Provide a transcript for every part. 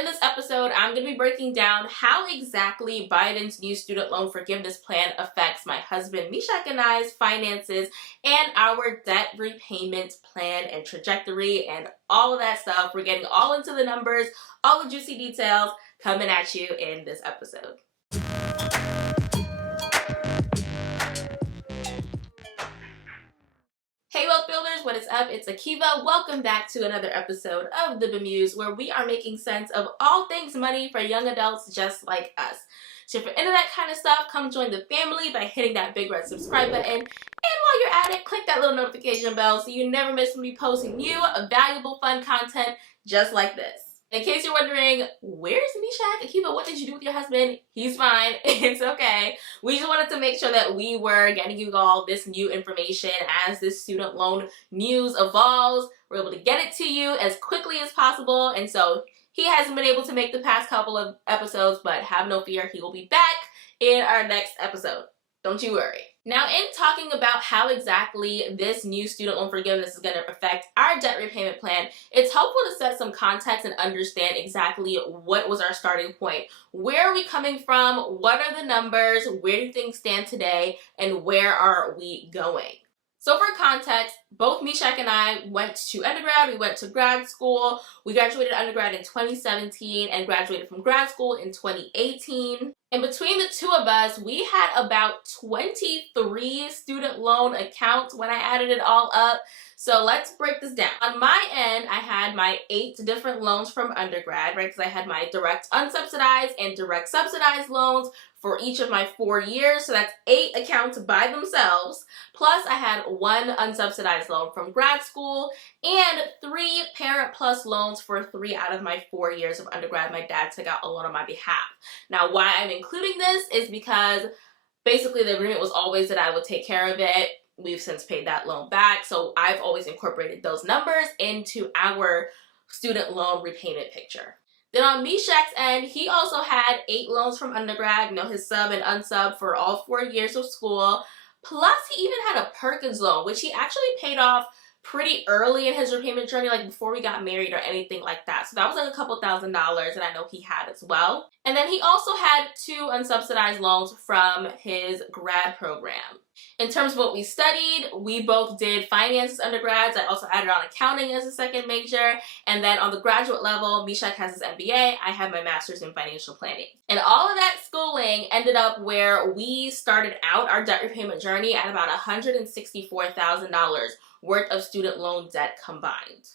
in this episode, I'm going to be breaking down how exactly Biden's new student loan forgiveness plan affects my husband Mishak and I's finances and our debt repayment plan and trajectory and all of that stuff. We're getting all into the numbers, all the juicy details coming at you in this episode. Hey wealth builders, what is up? It's Akiva. Welcome back to another episode of The Bemuse, where we are making sense of all things money for young adults just like us. So if you're into that kind of stuff, come join the family by hitting that big red subscribe button. And while you're at it, click that little notification bell so you never miss me posting new, valuable, fun content just like this. In case you're wondering, where's Mishak? Akiva, what did you do with your husband? He's fine. It's okay. We just wanted to make sure that we were getting you all this new information as this student loan news evolves. We're able to get it to you as quickly as possible. And so he hasn't been able to make the past couple of episodes, but have no fear, he will be back in our next episode. Don't you worry. Now, in talking about how exactly this new student loan forgiveness is going to affect our debt repayment plan, it's helpful to set some context and understand exactly what was our starting point. Where are we coming from? What are the numbers? Where do things stand today? And where are we going? So for context, both Mishak and I went to undergrad, we went to grad school. We graduated undergrad in 2017 and graduated from grad school in 2018. And between the two of us, we had about 23 student loan accounts when I added it all up. So let's break this down. On my end, I had my 8 different loans from undergrad, right? Because I had my direct unsubsidized and direct subsidized loans for each of my 4 years. So that's 8 accounts by themselves. Plus I had 1 unsubsidized loan from grad school and 3 Parent Plus loans for 3 out of my 4 years of undergrad. My dad took out a loan on my behalf. Now, why I'm including this is because basically the agreement was always that I would take care of it. We've since paid that loan back. So I've always incorporated those numbers into our student loan repayment picture. Then on Mishak's end, he also had 8 loans from undergrad, his sub and unsub for all 4 years of school. Plus he even had a Perkins loan, which he actually paid off pretty early in his repayment journey, like before we got married or anything like that. So that was like a couple $1,000s that I know he had as well. And then he also had 2 unsubsidized loans from his grad program. In terms of what we studied, we both did finance as undergrads. I also added on accounting as a second major. And then on the graduate level, Mishak has his MBA. I have my master's in financial planning. And all of that schooling ended up where we started out our debt repayment journey at about $164,000 worth of student loan debt combined.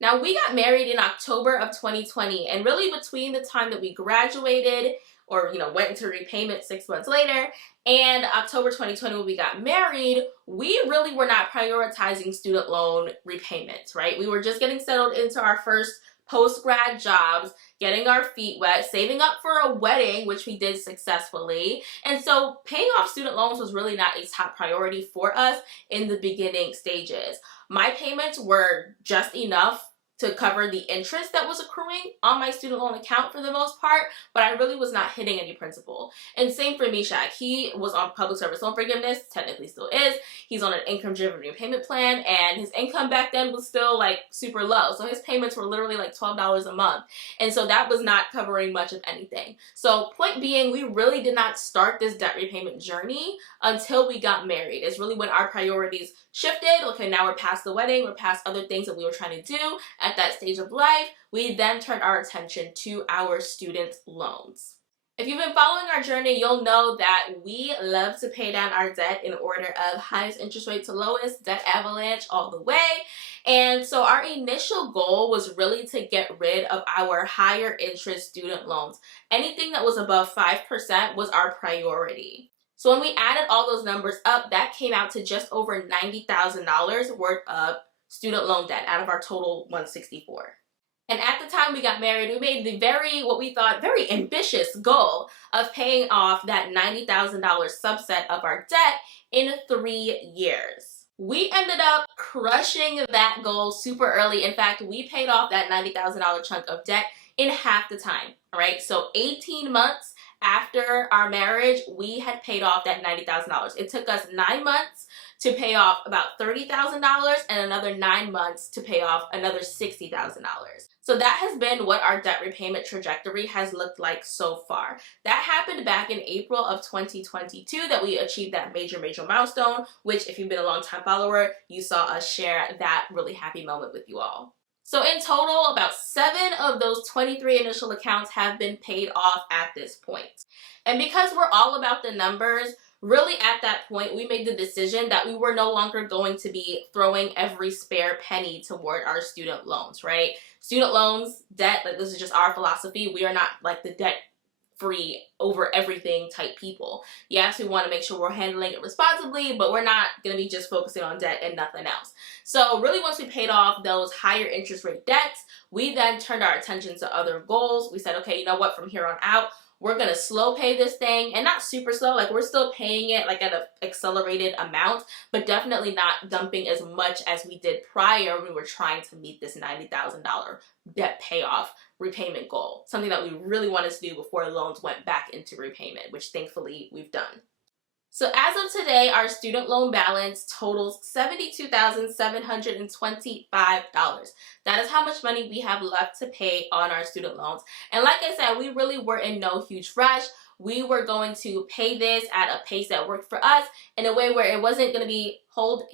Now, we got married in October of 2020, and really between the time that we graduated or went into repayment 6 months later and October 2020 when we got married, we really were not prioritizing student loan repayments, right? We were just getting settled into our first post-grad jobs, getting our feet wet, saving up for a wedding, which we did successfully. And so paying off student loans was really not a top priority for us in the beginning stages. My payments were just enough to cover the interest that was accruing on my student loan account for the most part, but I really was not hitting any principal. And same for Mishak. He was on public service loan forgiveness, technically still is. He's on an income-driven repayment plan, and his income back then was still like super low. So his payments were literally like $12 a month. And so that was not covering much of anything. So point being, we really did not start this debt repayment journey until we got married. It's really when our priorities shifted. Okay, now we're past the wedding, we're past other things that we were trying to do at that stage of life. We then turned our attention to our student loans. If you've been following our journey, you'll know that we love to pay down our debt in order of highest interest rate to lowest, debt avalanche all the way. And so our initial goal was really to get rid of our higher interest student loans. Anything that was above 5% was our priority. So when we added all those numbers up, that came out to just over $90,000 worth of student loan debt out of our total 164. And at the time we got married, we made the what we thought very ambitious goal of paying off that $90,000 subset of our debt in 3 years. We ended up crushing that goal super early. In fact, we paid off that $90,000 chunk of debt in half the time, all right? So 18 months after our marriage, we had paid off that $90,000. It took us 9 months to pay off about $30,000 and another 9 months to pay off another $60,000. So that has been what our debt repayment trajectory has looked like so far. That happened back in April of 2022 that we achieved that major milestone, which if you've been a long time follower, you saw us share that really happy moment with you all. So in total, about 7 of those 23 initial accounts have been paid off at this point. And because we're all about the numbers, really at that point, we made the decision that we were no longer going to be throwing every spare penny toward our student loans, right? Student loans, debt, like this is just our philosophy. We are not like the debt free over everything type people. Yes, we want to make sure we're handling it responsibly, but we're not going to be just focusing on debt and nothing else. So really once we paid off those higher interest rate debts, we then turned our attention to other goals. We said, okay, you know what, from here on out, we're going to slow pay this thing, and not super slow, like we're still paying it like at an accelerated amount, but definitely not dumping as much as we did prior when we were trying to meet this $90,000 debt payoff repayment goal, something that we really wanted to do before loans went back into repayment, which thankfully we've done. So as of today, our student loan balance totals $72,725. That is how much money we have left to pay on our student loans. And like I said, we really were in no huge rush. We were going to pay this at a pace that worked for us in a way where it wasn't going to be held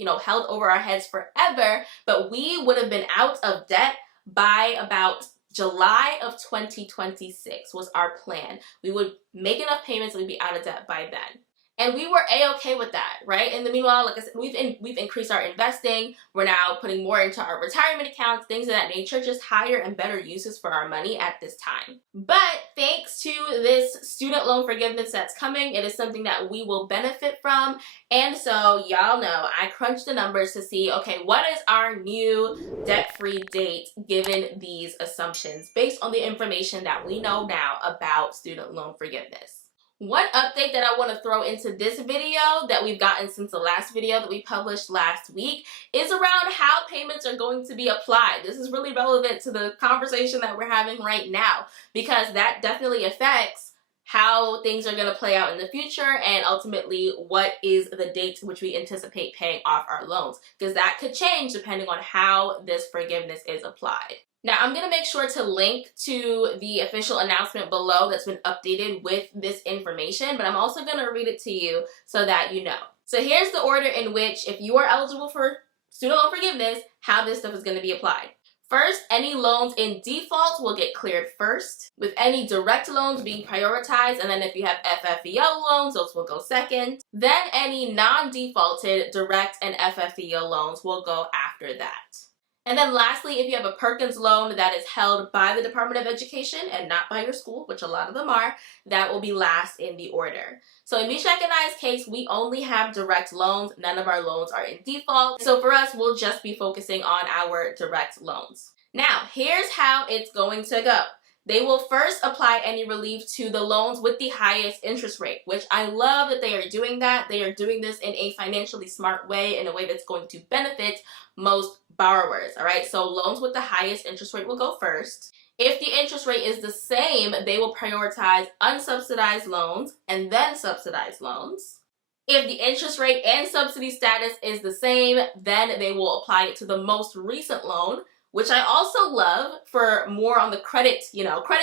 over our heads forever, but we would have been out of debt by about July of 2026 was our plan. We would make enough payments and we'd be out of debt by then. And we were a-okay with that, right? In the meanwhile, like I said, we've increased our investing. We're now putting more into our retirement accounts, things of that nature, just higher and better uses for our money at this time. But thanks to this student loan forgiveness that's coming, it is something that we will benefit from. And so y'all know, I crunched the numbers to see, okay, what is our new debt-free date given these assumptions based on the information that we know now about student loan forgiveness. One update that I want to throw into this video that we've gotten since the last video that we published last week is around how payments are going to be applied. This is really relevant to the conversation that we're having right now because that definitely affects how things are going to play out in the future and ultimately what is the date to which we anticipate paying off our loans, because that could change depending on how this forgiveness is applied. Now, I'm going to make sure to link to the official announcement below that's been updated with this information, but I'm also going to read it to you so that you know. So here's the order in which, if you are eligible for student loan forgiveness, how this stuff is going to be applied. First, any loans in default will get cleared first, with any direct loans being prioritized, and then if you have FFEL loans, those will go second. Then any non-defaulted direct and FFEL loans will go after that. And then lastly, if you have a Perkins loan that is held by the Department of Education and not by your school, which a lot of them are, that will be last in the order. So in Mishak and I's case, we only have direct loans. None of our loans are in default. So for us, we'll just be focusing on our direct loans. Now, here's how it's going to go. They will first apply any relief to the loans with the highest interest rate, which I love that they are doing that. They are doing this in a financially smart way, in a way that's going to benefit most borrowers, all right? So loans with the highest interest rate will go first. If the interest rate is the same, they will prioritize unsubsidized loans and then subsidized loans. If the interest rate and subsidy status is the same, then they will apply it to the most recent loan, which I also love for more on the credit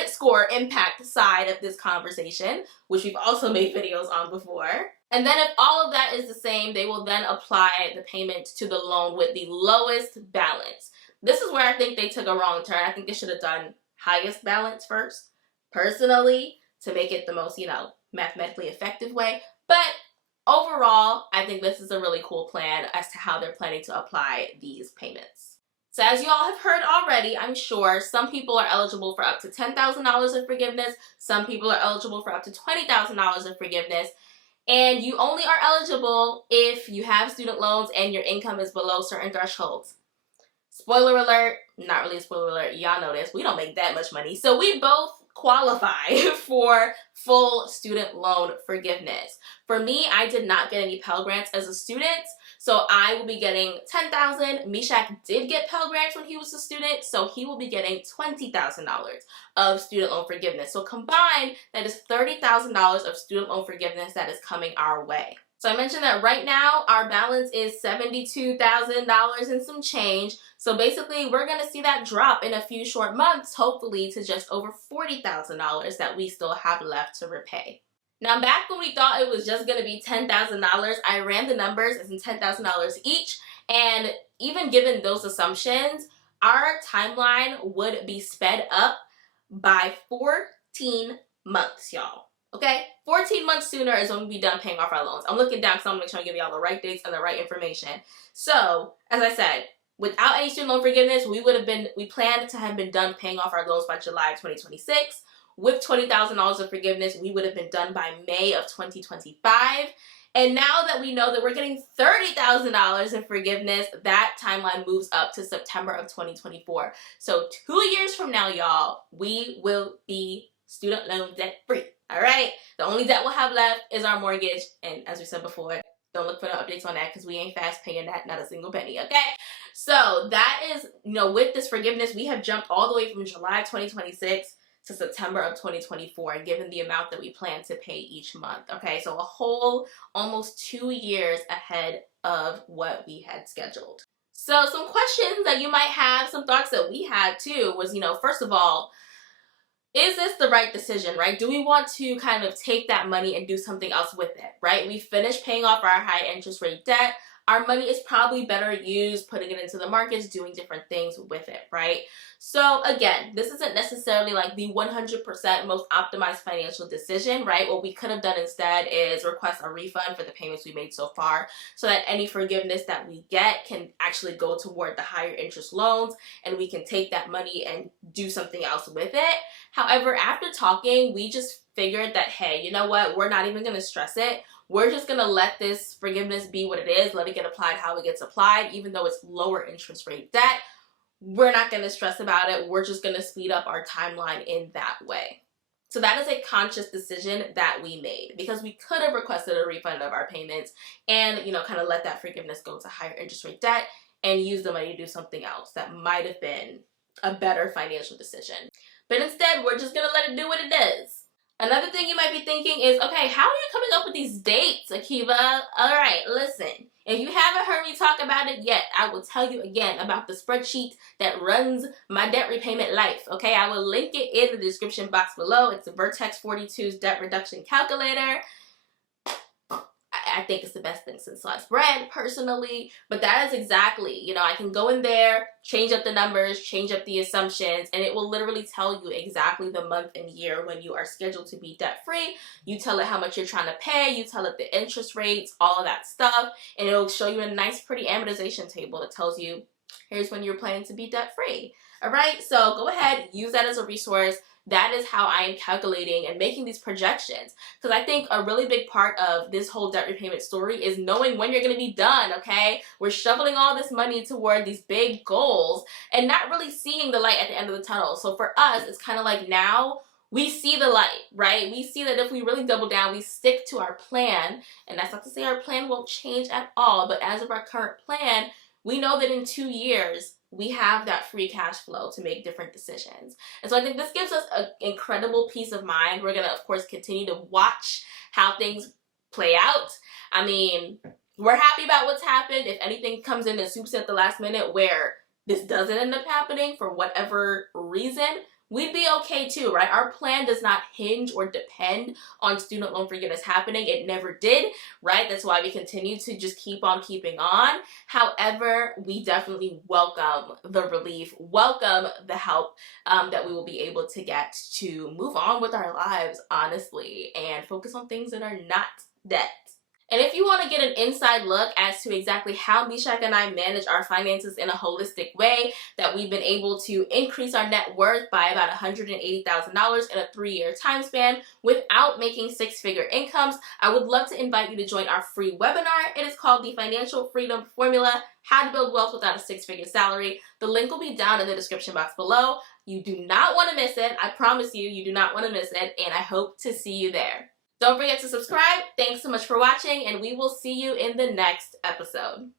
score impact side of this conversation, which we've also made videos on before. And then if all of that is the same, they will then apply the payment to the loan with the lowest balance. This is where I think they took a wrong turn. I think they should have done highest balance first, personally, to make it the most, mathematically effective way. But overall, I think this is a really cool plan as to how they're planning to apply these payments. So as you all have heard already, I'm sure some people are eligible for up to $10,000 of forgiveness. Some people are eligible for up to $20,000 of forgiveness. And you only are eligible if you have student loans and your income is below certain thresholds. Spoiler alert, not really a spoiler alert, y'all know this, we don't make that much money. So we both qualify for full student loan forgiveness. For me, I did not get any Pell Grants as a student, so I will be getting $10,000. Mishak did get Pell Grants when he was a student, so he will be getting $20,000 of student loan forgiveness. So combined, that is $30,000 of student loan forgiveness that is coming our way. So I mentioned that right now our balance is $72,000 and some change. So basically we're going to see that drop in a few short months, hopefully to just over $40,000 that we still have left to repay. Now back when we thought it was just going to be $10,000, I ran the numbers as in $10,000 each, and even given those assumptions, our timeline would be sped up by 14 months, y'all. Okay? 14 months sooner is when we'll be done paying off our loans. I'm looking down because I'm going to make sure I give you all the right dates and the right information. So, as I said, without any student loan forgiveness, we planned to have been done paying off our loans by July 2026. With $20,000 of forgiveness, we would have been done by May of 2025. And now that we know that we're getting $30,000 in forgiveness, that timeline moves up to September of 2024. So 2 years from now, y'all, we will be student loan debt free. All right? The only debt we'll have left is our mortgage. And as we said before, don't look for no updates on that because we ain't fast paying that, not a single penny, okay? So that is, with this forgiveness, we have jumped all the way from July 2026 to September of 2024, given the amount that we plan to pay each month. Okay, so a whole almost 2 years ahead of what we had scheduled. So some questions that you might have, some thoughts that we had too was, first of all, is this the right decision, right? Do we want to kind of take that money and do something else with it, right? We finished paying off our high interest rate debt. Our money is probably better used putting it into the markets, doing different things with it, right? So again, this isn't necessarily like the 100% most optimized financial decision, right? What we could have done instead is request a refund for the payments we made so far so that any forgiveness that we get can actually go toward the higher interest loans and we can take that money and do something else with it. However, after talking, we just figured that, hey, you know what? We're not even going to stress it. We're just going to let this forgiveness be what it is, let it get applied how it gets applied, even though it's lower interest rate debt. We're not going to stress about it. We're just going to speed up our timeline in that way. So that is a conscious decision that we made because we could have requested a refund of our payments and, kind of let that forgiveness go to higher interest rate debt and use the money to do something else that might have been a better financial decision. But instead, we're just going to let it do what it does. Another thing you might be thinking is, okay, how are you coming up with these dates, Akiva? All right, listen. If you haven't heard me talk about it yet, I will tell you again about the spreadsheet that runs my debt repayment life, okay? I will link it in the description box below. It's the Vertex 42's debt reduction calculator. I think it's the best thing since sliced bread, personally. But that is exactly, I can go in there, change up the numbers, change up the assumptions, and it will literally tell you exactly the month and year when you are scheduled to be debt-free. You tell it how much you're trying to pay, you tell it the interest rates, all of that stuff, and it'll show you a nice, pretty amortization table that tells you, here's when you're planning to be debt-free. All right, so go ahead, use that as a resource. That is how I am calculating and making these projections. Because I think a really big part of this whole debt repayment story is knowing when you're going to be done, okay? We're shoveling all this money toward these big goals and not really seeing the light at the end of the tunnel. So for us, it's kind of like now we see the light, right? We see that if we really double down, we stick to our plan. And that's not to say our plan won't change at all. But as of our current plan, we know that in 2 years, we have that free cash flow to make different decisions. And so I think this gives us an incredible peace of mind. We're going to, of course, continue to watch how things play out. I mean, we're happy about what's happened. If anything comes in and swoops at the last minute where this doesn't end up happening for whatever reason, we'd be okay too, right? Our plan does not hinge or depend on student loan forgiveness happening. It never did, right? That's why we continue to just keep on keeping on. However, we definitely welcome the relief, welcome the help that we will be able to get to move on with our lives, honestly, and focus on things that are not debt. And if you want to get an inside look as to exactly how Mishak and I manage our finances in a holistic way, that we've been able to increase our net worth by about $180,000 in a 3-year time span without making 6-figure incomes, I would love to invite you to join our free webinar. It is called the Financial Freedom Formula, How to Build Wealth Without a 6-Figure Salary. The link will be down in the description box below. You do not want to miss it. I promise you, you do not want to miss it, and I hope to see you there. Don't forget to subscribe. Thanks so much for watching, and we will see you in the next episode.